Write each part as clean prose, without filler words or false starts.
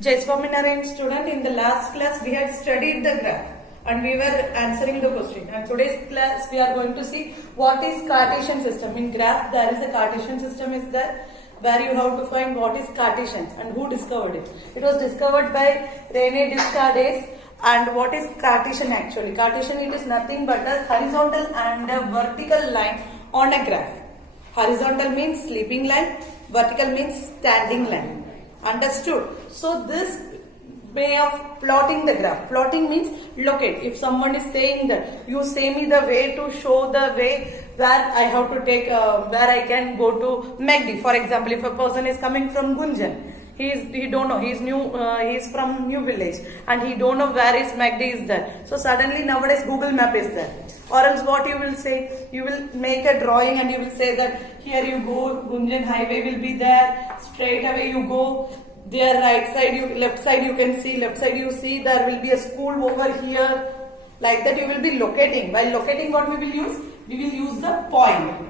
Jai Swaminarayan student, in the last class we had studied the graph and we were answering the question. And today's class we are going to see what is Cartesian system. In graph there is a Cartesian system is there where you have to find what is Cartesian and who discovered it. It was discovered by Rene Descartes. And what is Cartesian actually? Cartesian, it is nothing but a horizontal and a vertical line on a graph. Horizontal means sleeping line, vertical means standing line. Understood? So this way of plotting the graph. Plotting means locate. If someone is saying that you say me the way to show the way where I have to take, where I can go to MACD. For example, if a person is coming from Gunjan, he don't know, he's new, he's from New Village and he don't know where is MACD is there. So suddenly nowadays Google Map is there. Or else what you will say, you will make a drawing and you will say that here you go, Gunjan Highway will be there, straight away you go, there right side, left side you can see, left side you see there will be a school over here. Like that you will be locating. While locating what we will use? We will use the point.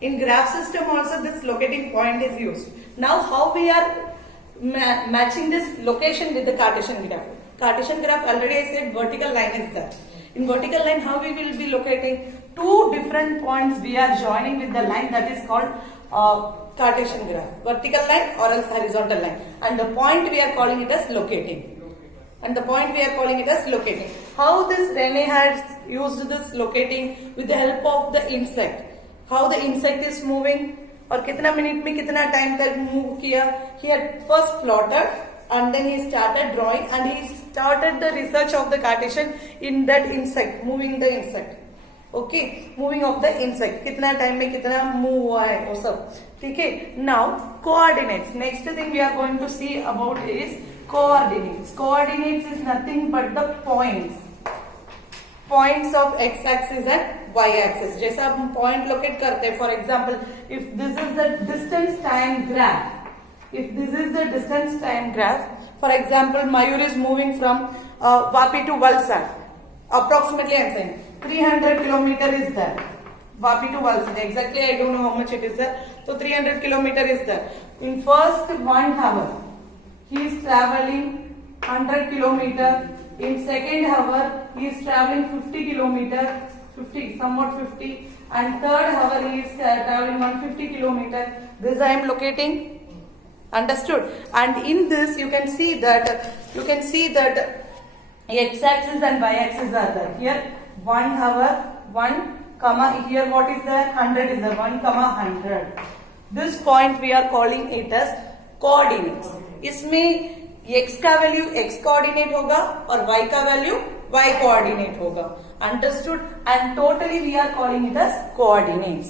In graph system also this locating point is used. Now how we are matching this location with the Cartesian graph. Cartesian graph, already I said vertical line is there. In vertical line, how we will be locating two different points we are joining with the line, that is called Cartesian graph. Vertical line or else horizontal line. And the point we are calling it as locating. And the point we are calling it as locating. How this Rene has used this locating with the help of the insect. How the insect is moving. और कितना minute में कितना time तक move किया. He had first plotted and then he started drawing and he started the research of the Cartesian in that insect, moving the insect. Okay, moving of the insect. कितना time में कितना move हुआ है वो सब. ठीक है. Now coordinates. Next thing we are going to see about is coordinates. Coordinates is nothing but the points. Points of x-axis and y-axis. जैसा हम point locate करते हैं. For example, if this is the distance time graph. If this is the distance time graph, for example, Mayur is moving from Vapi to Valsad. Approximately, I am saying 300 kilometer is there. Vapi to Valsad. Exactly, I don't know how much it is there. So 300 kilometer is there. In first 1 hour, he is traveling 100 kilometer. In second hour, he is traveling 50 kilometer, 50, somewhat 50. And third hour, he is traveling 150 kilometer. This I am locating. Understood? And in this, you can see that x-axis and y-axis are there. Here, 1 hour, 1 comma. Here, what is there? 100 is there. 1 comma 100. This point we are calling it as coordinates. इसमें x का value x coordinate होगा और y का value y coordinate होगा. Understood? And totally we are calling it as coordinates.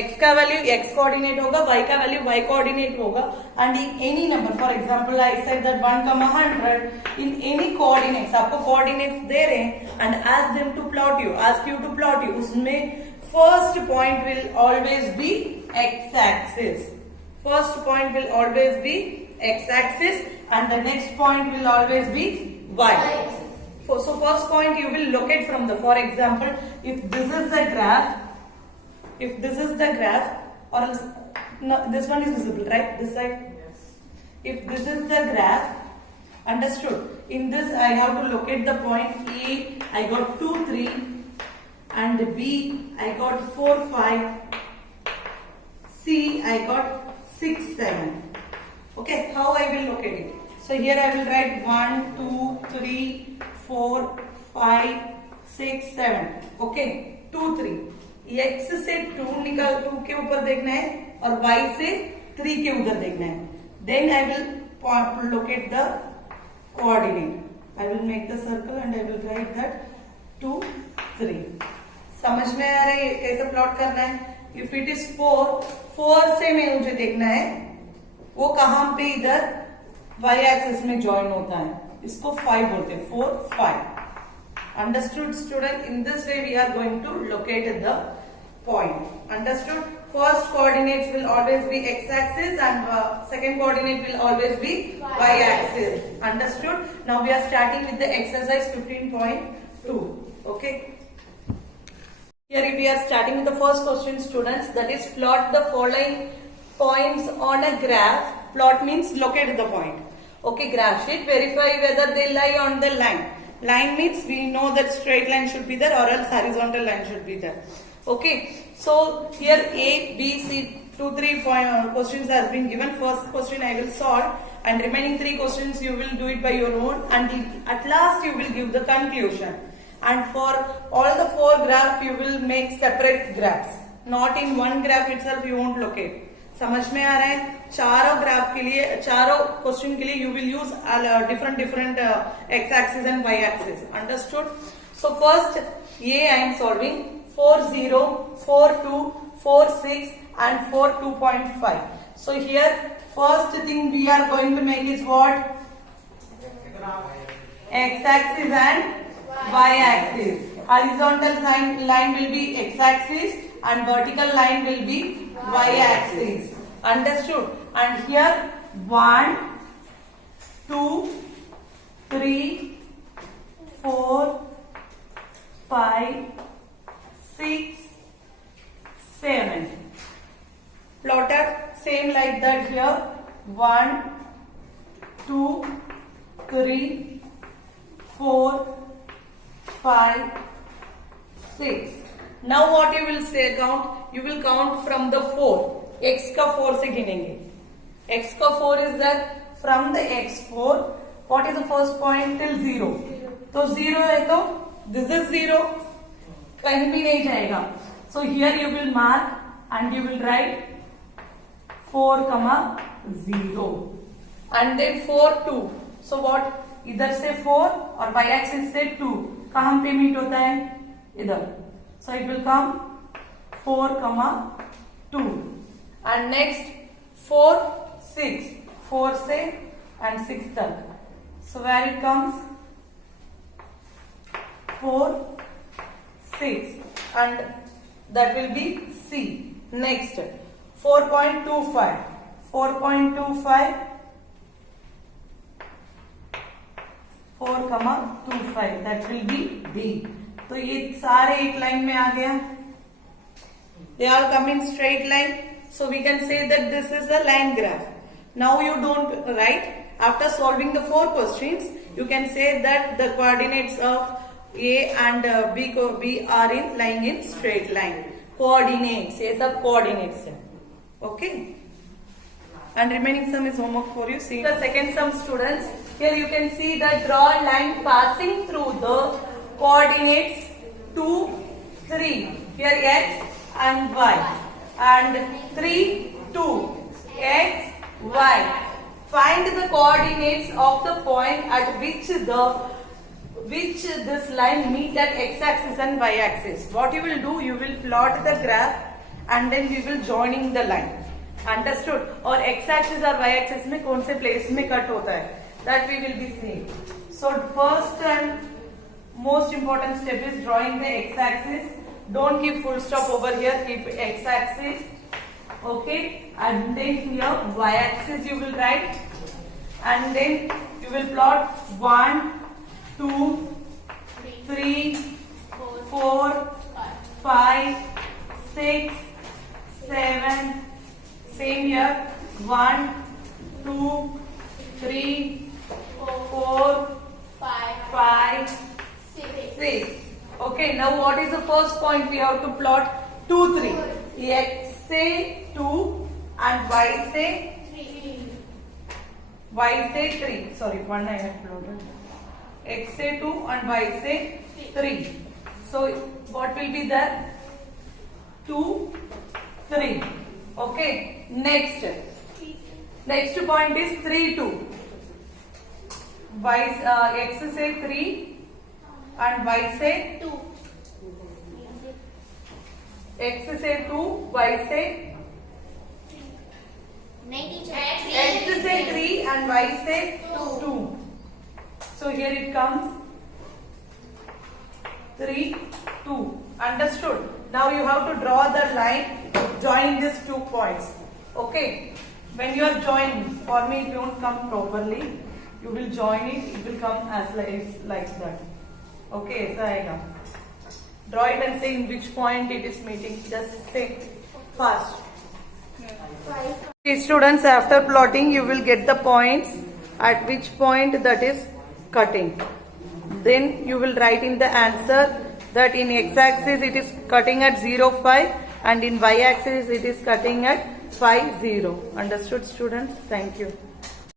x का value x coordinate होगा, y का value y coordinate होगा. And in any number, for example I said that 1,100, in any coordinates, आपको coordinates दे रहे हैं and ask them to plot you, ask you to plot you, उसमें first point will always be x axis. First point will always be x axis and the next point will always be y. So first point you will locate from the, for example, if this is the graph, or else, no, this one is visible, right? This side. Yes. If this is the graph, understood? In this I have to locate the point A, I got 2, 3 and B, I got 4, 5, C, I got 6, 7. Okay, how I will locate it? So here I will write 1, 2, 3, 4, 5, 6, 7. Okay, 2, 3. X से 2 निकाल 2 के ऊपर देखना है और Y से 3 के उधर देखना है. Then I will locate the coordinate. I will make the circle and I will write that 2, 3. समझ में आ रहा है कैसे प्लॉट करना है? If it is 4 से मैं मुझे देखना है वो कहां पे इधर y एक्सिस में ज्वाइन होता है. इसको 5 बोलते हैं. 4, 5. Understood, student? In this way we are going to locate the point. Understood? First coordinates will always be x axis and second coordinate will always be y axis. Understood? Now we are starting with the exercise 15.2. Okay. Here we are starting with the first question, students. That is, plot the following points on a graph. Plot means locate the point. Okay, graph sheet, verify whether they lie on the line. Line means we know that straight line should be there or else horizontal line should be there. Okay, so here A, B, C, 2-3 questions has been given. First question I will solve and remaining 3 questions you will do it by your own, and at last you will give the conclusion. And for all the 4 graphs you will make separate graphs. Not in one graph itself you won't locate. समझ में आ रहा है? चारों graph के लिए, चारों question के लिए you will use different x axis and y axis. Understood? So first A I am solving 4 0, 4 2, 4 6 and 4 2.5. So here first thing we are going to make is what? X axis and y axis. Horizontal line will be x axis and vertical line will be y axis. Understood? And here 1, 2, 3, 4, 5, 6, 7. Plotted same like that here. 1, 2, 3, 4, 5, 6. Now what you will say count? You will count from the 4. X का 4 से गिनेंगे. X का 4 is that from the x4. What is the first point till 0? तो 0 है तो this is 0. कहीं भी नहीं जाएगा. So here you will mark and you will write 4, 0 and then 4 2. So what? इधर से 4 और y axis से 2 कहाँ पे मीट होता है? इधर. So it will come 4, 2 and next 4 6. 4 से and 6 तक. So where it comes? 4 6 and that will be C. Next 4.25. 4.25 4.25 that will be B. तो ये सारे एक लाइन में आ गया. They all come in straight line. So we can say that this is a line graph. Now you don't write. After solving the 4 questions, you can say that the coordinates of A and B are lying in straight line. Coordinates. ये सब coordinates है. Okay. And remaining sum is homework for you. See the second sum, students. Here you can see that draw a line passing through the coordinates 2, 3. Here x and y. And 3, 2. X, y. Find the coordinates of the point at which this line meet at x-axis and y-axis. What you will do, you will plot the graph and then we will joining the line. Understood? और x-axis और y-axis में कौन से place में cut होता है? That we will be seeing. So first and most important step is drawing the x-axis. Don't keep full stop over here. Keep x-axis. Okay, and then here y-axis you will write, and then you will plot 1, 2, 3, 4, 5, 6, 7. Same here. 1, 2, 3, 4, 5, 6. Okay, now what is the first point we have to plot? 2, 3. X say 2 and y say 3. Sorry, one I have plotted. X say 2 and y say 3. So what will be there? 2, 3. Okay. Next point is 3, 2. X say 3 and y say 2. X say 2, y say X say 3 and y say 2. So here it comes 3, 2. Understood? Now you have to draw the line joining these 2 points. Okay. When you are joining, for me it won't come properly. You will join it. It will come as like that. Okay, ऐसा आएगा. Draw it and say in which point it is meeting. Just say fast. Okay, students, after plotting you will get the points at which point that is cutting. Then you will write in the answer that in x-axis it is cutting at 0,5 and in y-axis it is cutting at 5,0. Understood, students? Thank you.